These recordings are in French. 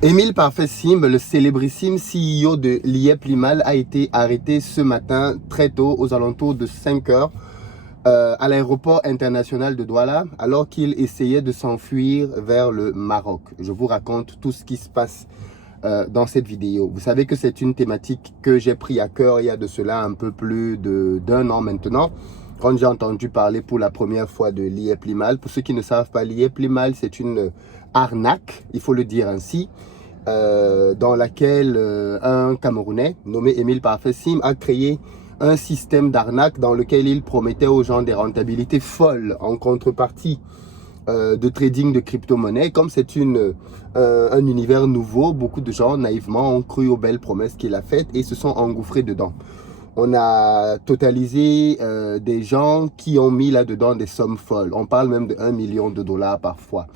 Émile Parfait Sim, le célébrissime CEO de l'IEP Limal, a été arrêté ce matin très tôt, aux alentours de 5 heures, à l'aéroport international de Douala, alors qu'il essayait de s'enfuir vers le Maroc. Je vous raconte tout ce qui se passe dans cette vidéo. Vous savez que c'est une thématique que j'ai pris à cœur il y a de cela un peu plus d'un an maintenant, quand j'ai entendu parler pour la première fois de l'IEP Limal. Pour ceux qui ne savent pas, l'IEP Limal, c'est une arnaque, il faut le dire ainsi, dans laquelle un Camerounais nommé Émile Parfait Sim a créé un système d'arnaque dans lequel il promettait aux gens des rentabilités folles en contrepartie de trading de crypto-monnaie. Comme c'est un univers nouveau, beaucoup de gens naïvement ont cru aux belles promesses qu'il a faites et se sont engouffrés dedans. On a totalisé des gens qui ont mis là-dedans des sommes folles. On parle même de 1 million de dollars parfois.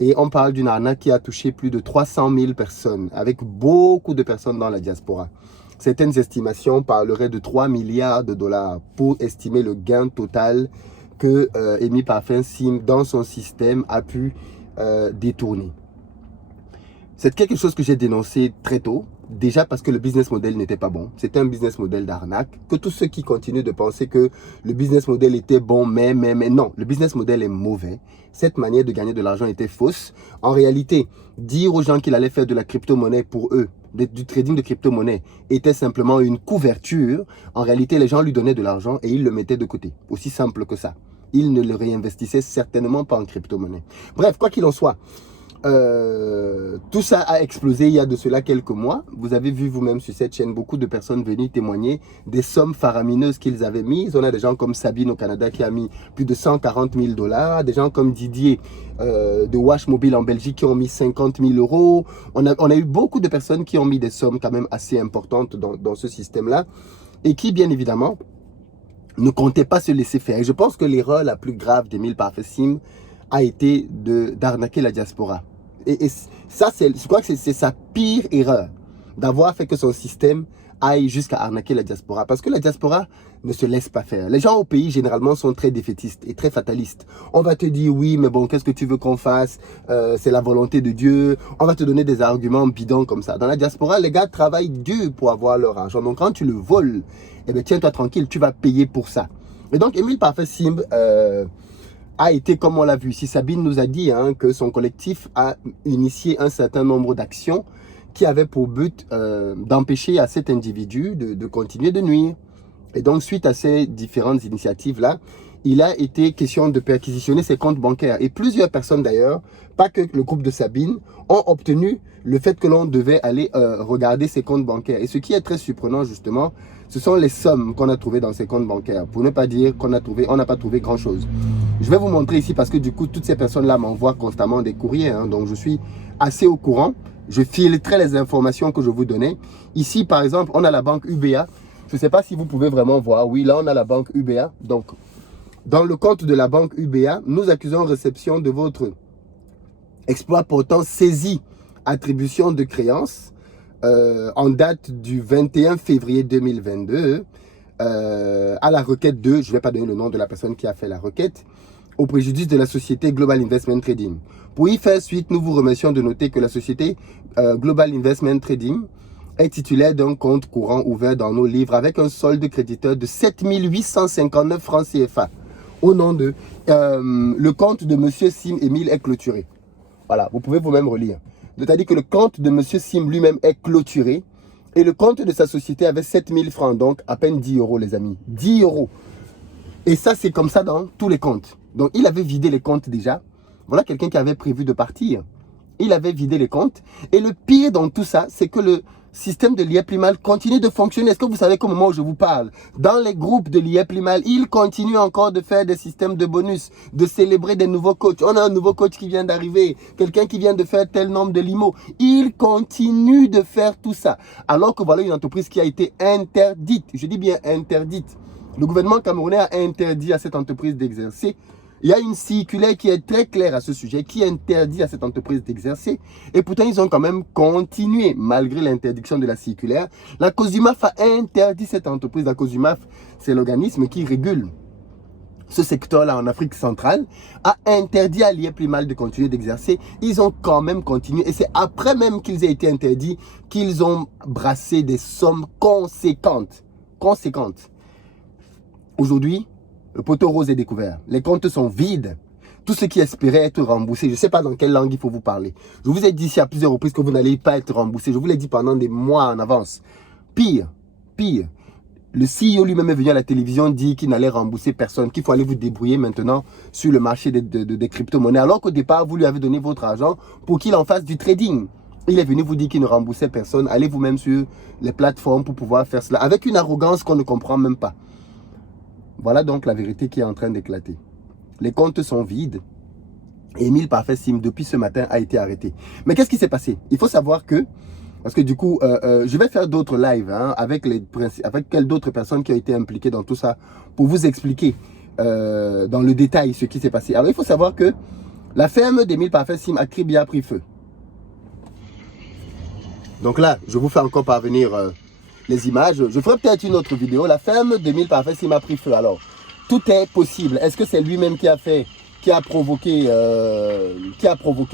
Et on parle d'une arnaque qui a touché plus de 300 000 personnes, avec beaucoup de personnes dans la diaspora. Certaines estimations parleraient de 3 milliards de dollars pour estimer le gain total que Émile Parfait Sim, dans son système, a pu détourner. C'est quelque chose que j'ai dénoncé très tôt, déjà parce que le business model n'était pas bon. C'était un business model d'arnaque. Que tous ceux qui continuent de penser que le business model était bon, mais non, le business model est mauvais. Cette manière de gagner de l'argent était fausse. En réalité, dire aux gens qu'il allait faire de la crypto-monnaie pour eux, du trading de crypto-monnaie, était simplement une couverture. En réalité, les gens lui donnaient de l'argent et ils le mettaient de côté. Aussi simple que ça. Ils ne le réinvestissaient certainement pas en crypto-monnaie. Bref, quoi qu'il en soit, tout ça a explosé il y a de cela quelques mois. Vous avez vu vous-même sur cette chaîne beaucoup de personnes venues témoigner des sommes faramineuses qu'ils avaient mises. On a des gens comme Sabine au Canada qui a mis plus de 140 000 dollars, des gens comme Didier de Wash Mobile en Belgique qui ont mis 50 000 euros. On a eu beaucoup de personnes qui ont mis des sommes quand même assez importantes dans ce système-là et qui, bien évidemment, ne comptaient pas se laisser faire. Et je pense que l'erreur la plus grave d'Émile Parfait Sim a été d'arnaquer la diaspora. Et ça, je crois que c'est sa pire erreur, d'avoir fait que son système aille jusqu'à arnaquer la diaspora. Parce que la diaspora ne se laisse pas faire. Les gens au pays, généralement, sont très défaitistes et très fatalistes. On va te dire, oui, mais bon, qu'est-ce que tu veux qu'on fasse? C'est la volonté de Dieu. On va te donner des arguments bidons comme ça. Dans la diaspora, les gars travaillent dur pour avoir leur argent. Donc, quand tu le voles, eh bien, tiens-toi tranquille, tu vas payer pour ça. Et donc, Émile Parfait Sim a été, comme on l'a vu ici, Sabine nous a dit que son collectif a initié un certain nombre d'actions qui avaient pour but d'empêcher à cet individu de continuer de nuire. Et donc, suite à ces différentes initiatives-là, il a été question de perquisitionner ses comptes bancaires. Et plusieurs personnes d'ailleurs, pas que le groupe de Sabine, ont obtenu le fait que l'on devait aller regarder ses comptes bancaires. Et ce qui est très surprenant justement, ce sont les sommes qu'on a trouvées dans ces comptes bancaires. Pour ne pas dire qu'on a trouvé, on n'a pas trouvé grand-chose. Je vais vous montrer ici parce que du coup, toutes ces personnes-là m'envoient constamment des courriers. Donc, je suis assez au courant. Je filtrais les informations que je vous donnais. Ici, par exemple, on a la banque UBA. Je ne sais pas si vous pouvez vraiment voir. Oui, là, on a la banque UBA. Donc, dans le compte de la banque UBA, nous accusons réception de votre exploit portant saisie, attribution de créances en date du 21 février 2022 à la requête 2, je ne vais pas donner le nom de la personne qui a fait la requête, au préjudice de la société Global Investment Trading. Pour y faire suite, nous vous remercions de noter que la société Global Investment Trading est titulaire d'un compte courant ouvert dans nos livres avec un solde créditeur de 7 859 francs CFA. Au nom de le compte de M. Sim Émile est clôturé. Voilà, vous pouvez vous-même relire. C'est-à-dire que le compte de M. Sim lui-même est clôturé et le compte de sa société avait 7 000 francs, donc à peine 10 euros les amis. 10 euros. Et ça, c'est comme ça dans tous les comptes. Donc, il avait vidé les comptes déjà. Voilà quelqu'un qui avait prévu de partir. Il avait vidé les comptes. Et le pire dans tout ça, c'est que le système de l'IEP Limal continue de fonctionner. Est-ce que vous savez qu'au moment où je vous parle, dans les groupes de l'IEP Limal, il continue encore de faire des systèmes de bonus, de célébrer des nouveaux coachs. On a un nouveau coach qui vient d'arriver, quelqu'un qui vient de faire tel nombre de limos. Il continue de faire tout ça. Alors que voilà une entreprise qui a été interdite. Je dis bien interdite. Le gouvernement camerounais a interdit à cette entreprise d'exercer. Il y a une circulaire qui est très claire à ce sujet, qui interdit à cette entreprise d'exercer. Et pourtant, ils ont quand même continué, malgré l'interdiction de la circulaire. La COSUMAF a interdit cette entreprise. La COSUMAF, c'est l'organisme qui régule ce secteur-là en Afrique centrale, a interdit à l'IEP Limal de continuer d'exercer. Ils ont quand même continué. Et c'est après même qu'ils aient été interdits qu'ils ont brassé des sommes conséquentes. Aujourd'hui, le poteau rose est découvert. Les comptes sont vides. Tout ce qui espérait être remboursé, je ne sais pas dans quelle langue il faut vous parler. Je vous ai dit ici à plusieurs reprises que vous n'allez pas être remboursé. Je vous l'ai dit pendant des mois en avance. Pire. Le CEO lui-même est venu à la télévision dire qu'il n'allait rembourser personne, qu'il faut aller vous débrouiller maintenant sur le marché des crypto-monnaies. Alors qu'au départ, vous lui avez donné votre argent pour qu'il en fasse du trading. Il est venu vous dire qu'il ne remboursait personne. Allez vous-même sur les plateformes pour pouvoir faire cela. Avec une arrogance qu'on ne comprend même pas. Voilà donc la vérité qui est en train d'éclater. Les comptes sont vides. Émile Parfait Sim, depuis ce matin, a été arrêté. Mais qu'est-ce qui s'est passé? Il faut savoir que, parce que du coup, je vais faire d'autres lives avec quelles d'autres personnes qui ont été impliquées dans tout ça pour vous expliquer dans le détail ce qui s'est passé. Alors, il faut savoir que la ferme d'Émile Parfait Sim à Kribi a pris feu. Donc là, je vous fais encore parvenir les images. Je ferai peut-être une autre vidéo. La ferme d'Émile Parfait Sim a pris feu. Alors, tout est possible. Est-ce que c'est lui-même qui a provoqué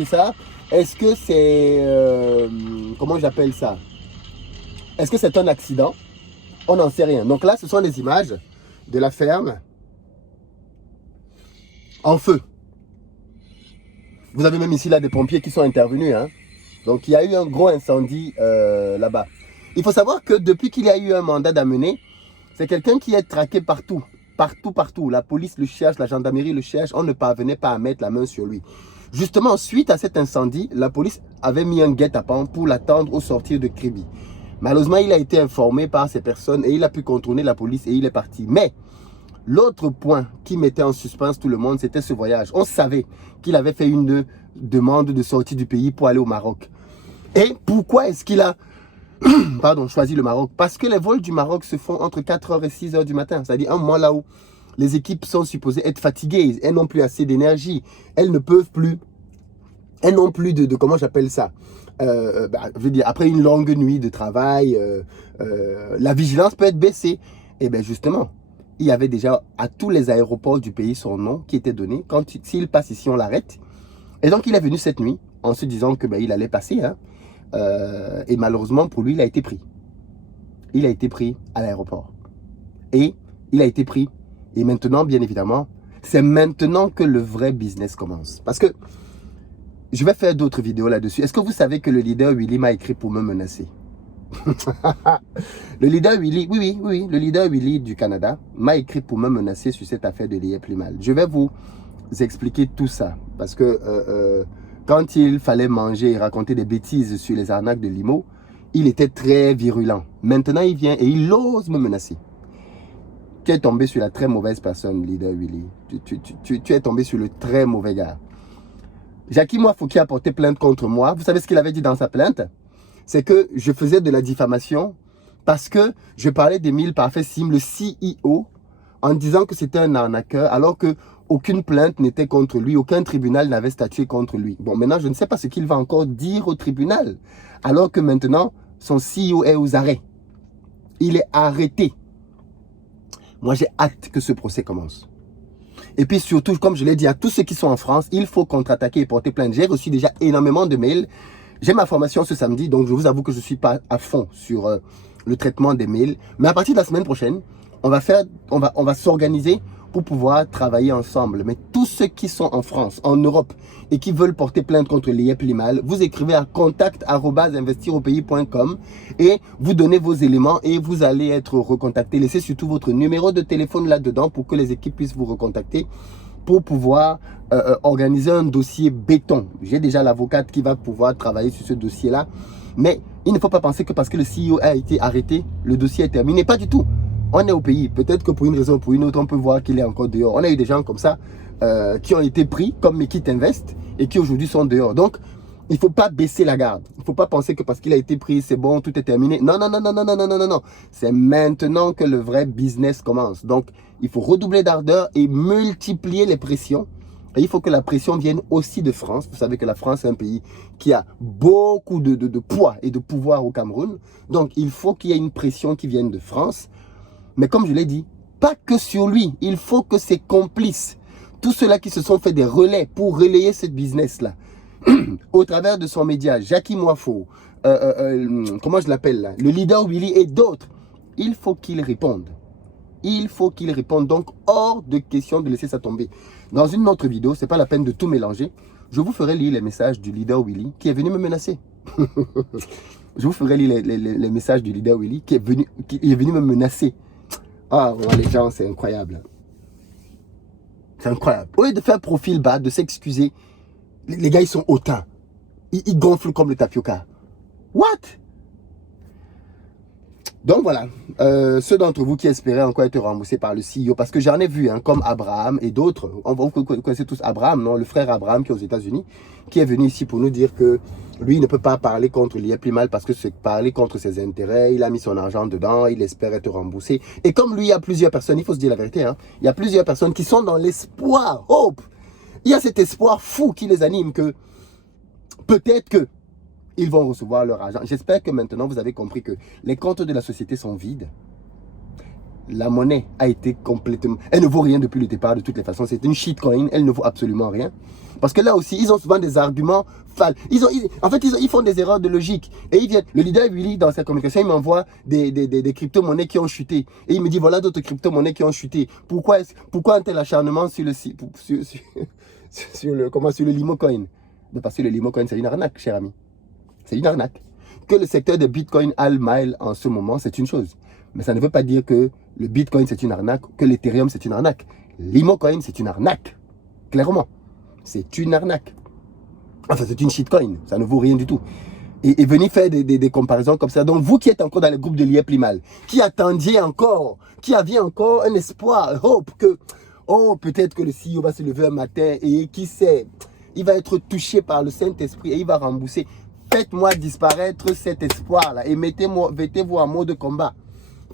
ça? Est-ce que c'est... comment j'appelle ça? Est-ce que c'est un accident? On n'en sait rien. Donc là, ce sont les images de la ferme en feu. Vous avez même ici là des pompiers qui sont intervenus. Donc il y a eu un gros incendie là-bas. Il faut savoir que depuis qu'il y a eu un mandat d'amener, c'est quelqu'un qui est traqué partout. Partout. La police le cherche, la gendarmerie le cherche. On ne parvenait pas à mettre la main sur lui. Justement, suite à cet incendie, la police avait mis un guet-apens pour l'attendre au sortir de Kribi. Malheureusement, il a été informé par ces personnes et il a pu contourner la police et il est parti. Mais l'autre point qui mettait en suspens tout le monde, c'était ce voyage. On savait qu'il avait fait une demande de sortie du pays pour aller au Maroc. Et pourquoi est-ce qu'il a choisi le Maroc? Parce que les vols du Maroc se font entre 4h et 6h du matin. C'est-à-dire un moment là où les équipes sont supposées être fatiguées. Elles n'ont plus assez d'énergie. Elles ne peuvent plus. Elles n'ont plus de comment j'appelle ça? Je veux dire, après une longue nuit de travail, la vigilance peut être baissée. Et bien justement, il y avait déjà à tous les aéroports du pays son nom qui était donné. S'il passe ici, on l'arrête. Et donc, il est venu cette nuit en se disant que il allait passer. Et malheureusement, pour lui, il a été pris. Il a été pris à l'aéroport. Et il a été pris. Et maintenant, bien évidemment, c'est maintenant que le vrai business commence. Parce que je vais faire d'autres vidéos là-dessus. Est-ce que vous savez que le leader Willy m'a écrit pour me menacer? Le leader Willy, oui, le leader Willy du Canada m'a écrit pour me menacer sur cette affaire de l'IEP Limal. Je vais vous expliquer tout ça. Parce que quand il fallait manger et raconter des bêtises sur les arnaques de Limo, il était très virulent. Maintenant, il vient et il ose me menacer. Tu es tombé sur la très mauvaise personne, leader Willy. Tu es tombé sur le très mauvais gars. Jackie Mouafouki a porté plainte contre moi. Vous savez ce qu'il avait dit dans sa plainte? C'est que je faisais de la diffamation parce que je parlais d'Émile Parfait Sim, le CEO, en disant que c'était un arnaqueur, alors que aucune plainte n'était contre lui, aucun tribunal n'avait statué contre lui. Bon, maintenant, je ne sais pas ce qu'il va encore dire au tribunal, alors que maintenant, son CEO est aux arrêts. Il est arrêté. Moi, j'ai hâte que ce procès commence. Et puis surtout, comme je l'ai dit à tous ceux qui sont en France, il faut contre-attaquer et porter plainte. J'ai reçu déjà énormément de mails. J'ai ma formation ce samedi, donc je vous avoue que je ne suis pas à fond sur le traitement des mails. Mais à partir de la semaine prochaine, on va s'organiser pour pouvoir travailler ensemble. Mais tous ceux qui sont en France, en Europe et qui veulent porter plainte contre l'IEP Limal, vous écrivez à contact@investiraupais.com et vous donnez vos éléments et vous allez être recontacté. Laissez surtout votre numéro de téléphone là-dedans pour que les équipes puissent vous recontacter pour pouvoir organiser un dossier béton. J'ai déjà l'avocate qui va pouvoir travailler sur ce dossier-là. Mais il ne faut pas penser que parce que le CEO a été arrêté, le dossier est terminé. Pas du tout. On est au pays. Peut-être que pour une raison ou pour une autre, on peut voir qu'il est encore dehors. On a eu des gens comme ça qui ont été pris comme Mekit Invest et qui aujourd'hui sont dehors. Donc, il ne faut pas baisser la garde. Il ne faut pas penser que parce qu'il a été pris, c'est bon, tout est terminé. Non. C'est maintenant que le vrai business commence. Donc, il faut redoubler d'ardeur et multiplier les pressions. Et il faut que la pression vienne aussi de France. Vous savez que la France est un pays qui a beaucoup de poids et de pouvoir au Cameroun. Donc, il faut qu'il y ait une pression qui vienne de France. Mais comme je l'ai dit, pas que sur lui, il faut que ses complices, tous ceux-là qui se sont fait des relais pour relayer ce business-là, au travers de son média, Jackie Moifo, comment je l'appelle là, le leader Willy et d'autres, il faut qu'ils répondent. Il faut qu'ils répondent. Donc, hors de question de laisser ça tomber. Dans une autre vidéo, ce n'est pas la peine de tout mélanger. Je vous ferai lire les messages du leader Willy qui est venu me menacer. Je vous ferai lire les messages du leader Willy qui est venu me menacer. Ah, ouais, les gens, c'est incroyable. C'est incroyable. Au lieu de faire profil bas, de s'excuser, les gars, ils sont hautains. Ils gonflent comme le tapioca. What? Donc voilà, ceux d'entre vous qui espéraient encore être remboursés par le CEO, parce que j'en ai vu, hein, comme Abraham et d'autres, vous connaissez tous Abraham, non, le frère Abraham qui est aux États-Unis, qui est venu ici pour nous dire que lui ne peut pas parler contre l'IEP-Limal parce que c'est parler contre ses intérêts, il a mis son argent dedans, il espère être remboursé. Et comme lui, il y a plusieurs personnes, il faut se dire la vérité, hein, il y a plusieurs personnes qui sont dans l'espoir, hope. Il y a cet espoir fou qui les anime que peut-être que ils vont recevoir leur argent. J'espère que maintenant, vous avez compris que les comptes de la société sont vides. La monnaie a été complètement... Elle ne vaut rien depuis le départ de toutes les façons. C'est une shitcoin. Elle ne vaut absolument rien. Parce que là aussi, ils ont souvent des arguments fals. En fait, ils font des erreurs de logique. Et ils viennent... Le leader Willy, dans sa communication, il m'envoie des crypto-monnaies qui ont chuté. Et il me dit, voilà d'autres crypto-monnaies qui ont chuté. Pourquoi un tel acharnement sur le Limo Coin? Parce que le Limo Coin, c'est une arnaque, cher ami. C'est une arnaque. Que le secteur de Bitcoin aille mal en ce moment, c'est une chose. Mais ça ne veut pas dire que le Bitcoin, c'est une arnaque, que l'Ethereum, c'est une arnaque. L'Imocoin, c'est une arnaque. Clairement. C'est une arnaque. Enfin, c'est une shitcoin. Ça ne vaut rien du tout. Et venir faire des comparaisons comme ça. Donc, vous qui êtes encore dans le groupe de l'IEP-Limal, qui attendiez encore, qui aviez encore un espoir, hope que, oh, peut-être que le CEO va se lever un matin et qui sait, il va être touché par le Saint-Esprit et il va rembourser. Faites-moi disparaître cet espoir-là et mettez-vous en mode combat.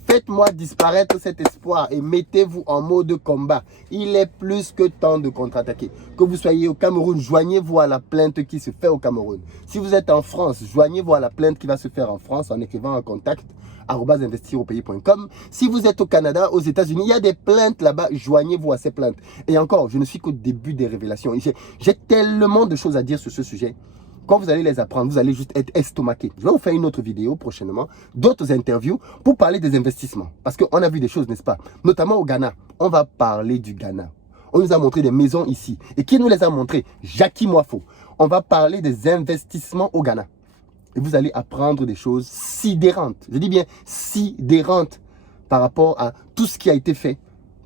Faites-moi disparaître cet espoir et mettez-vous en mode combat. Il est plus que temps de contre-attaquer. Que vous soyez au Cameroun, joignez-vous à la plainte qui se fait au Cameroun. Si vous êtes en France, joignez-vous à la plainte qui va se faire en France en écrivant un contact @investiropayes.com. Si vous êtes au Canada, aux États-Unis, il y a des plaintes là-bas, joignez-vous à ces plaintes. Et encore, je ne suis qu'au début des révélations. J'ai tellement de choses à dire sur ce sujet. Quand vous allez les apprendre, vous allez juste être estomaqué. Je vais vous faire une autre vidéo prochainement, d'autres interviews pour parler des investissements. Parce qu'on a vu des choses, n'est-ce pas? Notamment au Ghana. On va parler du Ghana. On nous a montré des maisons ici. Et qui nous les a montrées? Jackie Moifo. On va parler des investissements au Ghana. Et vous allez apprendre des choses sidérantes. Je dis bien sidérantes par rapport à tout ce qui a été fait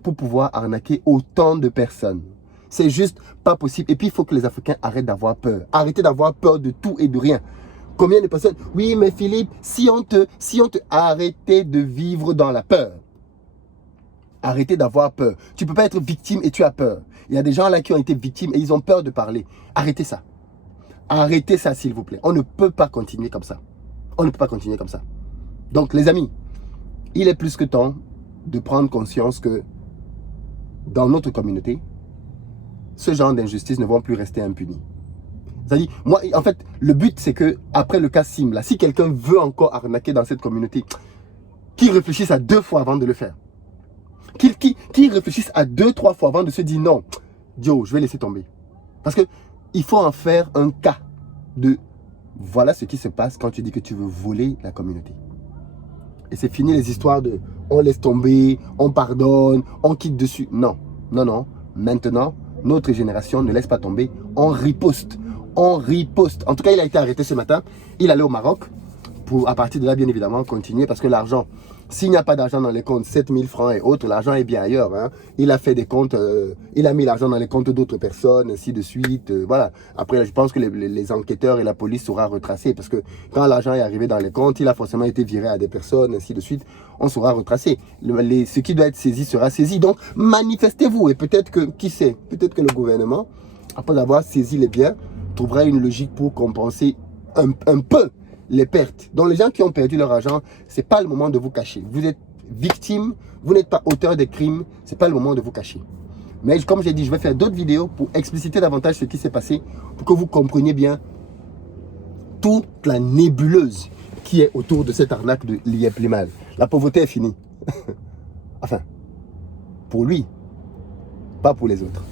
pour pouvoir arnaquer autant de personnes. C'est juste pas possible. Et puis, il faut que les Africains arrêtent d'avoir peur. Arrêtez d'avoir peur de tout et de rien. Combien de personnes? Oui, mais Philippe, si on te... Arrêtez de vivre dans la peur. Arrêtez d'avoir peur. Tu ne peux pas être victime et tu as peur. Il y a des gens là qui ont été victimes et ils ont peur de parler. Arrêtez ça. Arrêtez ça, s'il vous plaît. On ne peut pas continuer comme ça. On ne peut pas continuer comme ça. Donc, les amis, il est plus que temps de prendre conscience que dans notre communauté, ce genre d'injustices ne vont plus rester impunis. C'est-à-dire, moi, en fait, le but, c'est que après le cas Sim, là, si quelqu'un veut encore arnaquer dans cette communauté, qu'il réfléchisse à 2 fois avant de le faire. Qu'il réfléchisse à 2-3 fois avant de se dire non, Dio, je vais laisser tomber. Parce que il faut en faire un cas de voilà ce qui se passe quand tu dis que tu veux voler la communauté. Et c'est fini les histoires de on laisse tomber, on pardonne, on quitte dessus. Non, non, non. Maintenant, notre génération ne laisse pas tomber, on riposte. On riposte. En tout cas, il a été arrêté ce matin. Il allait au Maroc pour, à partir de là, bien évidemment, continuer parce que l'argent, s'il n'y a pas d'argent dans les comptes, 7000 francs et autres, l'argent est bien ailleurs. Hein. Il a fait des comptes, il a mis l'argent dans les comptes d'autres personnes, ainsi de suite. Voilà. Après, je pense que les enquêteurs et la police saura retracer parce que quand l'argent est arrivé dans les comptes, il a forcément été viré à des personnes, ainsi de suite. On saura retracer. Ce qui doit être saisi sera saisi. Donc, manifestez-vous et peut-être que, qui sait, peut-être que le gouvernement, après avoir saisi les biens, trouvera une logique pour compenser un peu les pertes. Donc les gens qui ont perdu leur argent, ce n'est pas le moment de vous cacher. Vous êtes victime, vous n'êtes pas auteur des crimes, ce n'est pas le moment de vous cacher. Mais comme j'ai dit, je vais faire d'autres vidéos pour expliciter davantage ce qui s'est passé, pour que vous compreniez bien toute la nébuleuse qui est autour de cette arnaque de l'IEP-Limal. La pauvreté est finie. Enfin, pour lui, pas pour les autres.